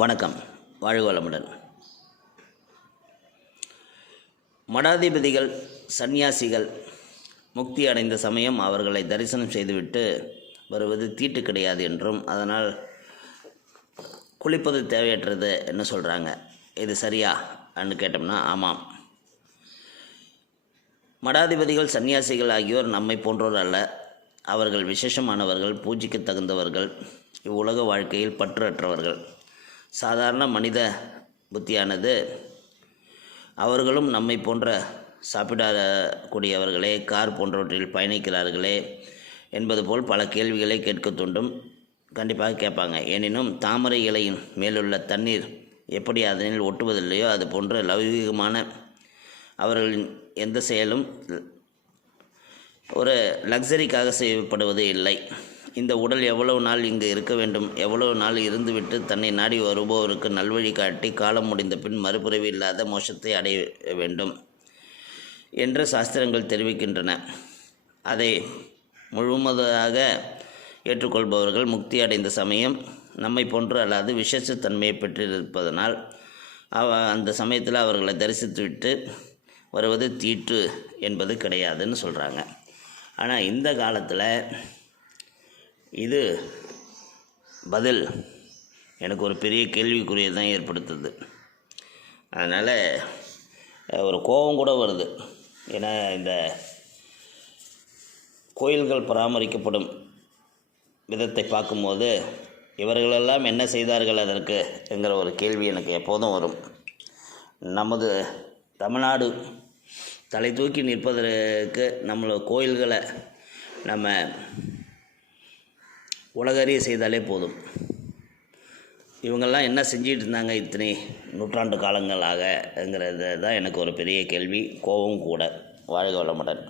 வணக்கம். வாழ்க வளமுடன். மடாதிபதிகள் சந்நியாசிகள் முக்தி அடைந்த சமயம் அவர்களை தரிசனம் செய்துவிட்டு வருவது தீட்டு கிடையாது என்றும் அதனால் குளிப்பது தேவையற்றது என்ன சொல்கிறாங்க. இது சரியா அன்னு கேட்டோம்னா ஆமாம். மடாதிபதிகள் சந்நியாசிகள் ஆகியோர் நம்மை போன்றோர் அல்ல. அவர்கள் விசேஷமானவர்கள், பூஜைக்கு தகுந்தவர்கள், இவ்வுலக வாழ்க்கையில் பற்றற்றவர்கள். சாதாரண மனித புத்தியானது அவர்களும் நம்மை போன்ற சாப்பிடக்கூடியவர்களே, கார் போன்றவற்றில் பயணிக்கிறார்களே என்பது போல் பல கேள்விகளை கேட்க தூண்டும். கண்டிப்பாக கேட்பாங்க. எனினும் தாமரை இலையின் மேலுள்ள தண்ணீர் எப்படி அதனில் ஒட்டுவதில்லையோ அது போன்ற லௌகீகமான அவர்களின் எந்த செயலும் ஒரு லக்ஸரிக்காக செய்யப்படுவது இல்லை. இந்த உடல் எவ்வளவு நாள் இங்கு இருக்க வேண்டும், எவ்வளவு நாள் இருந்துவிட்டு தன்னை நாடி வருபவருக்கு நல்வழி காட்டி காலம் முடிந்த பின் மறுபிறவி இல்லாத மோட்சத்தை அடைய வேண்டும் என்று சாஸ்திரங்கள் தெரிவிக்கின்றன. அதை முழுவதாக ஏற்றுக்கொள்பவர்கள் முக்தி அடைந்த சமயம் நம்மை போன்று அல்லாது விசேஷத்தன்மையை பெற்றிருப்பதனால் அந்த சமயத்தில் அவர்களை தரிசித்துவிட்டு வருவது தீட்டு என்பது கிடையாதுன்னு சொல்கிறாங்க. ஆனால் இந்த காலத்தில் இது பதில் எனக்கு ஒரு பெரிய கேள்விக்குறியை தான் ஏற்படுத்துது. அதனால் ஒரு கோபம் கூட வருது. ஏன்னா இந்த கோயில்கள் பராமரிக்கப்படும் விதத்தை பார்க்கும்போது இவர்களெல்லாம் என்ன செய்தார்கள் அதற்கு என்கிற ஒரு கேள்வி எனக்கு எப்போதும் வரும். நமது தமிழ்நாடு தலை தூக்கி நிற்பதற்கு நம்மளோட கோயில்களை நம்ம உலகறிய செய்தாலே போதும். இவங்கெல்லாம் என்ன செஞ்சிட்டு இருந்தாங்க இத்தனை நூற்றாண்டு காலங்களாகங்கிறது தான் எனக்கு ஒரு பெரிய கேள்வி, கோபம் கூட. வாழ்க வளமுடன்.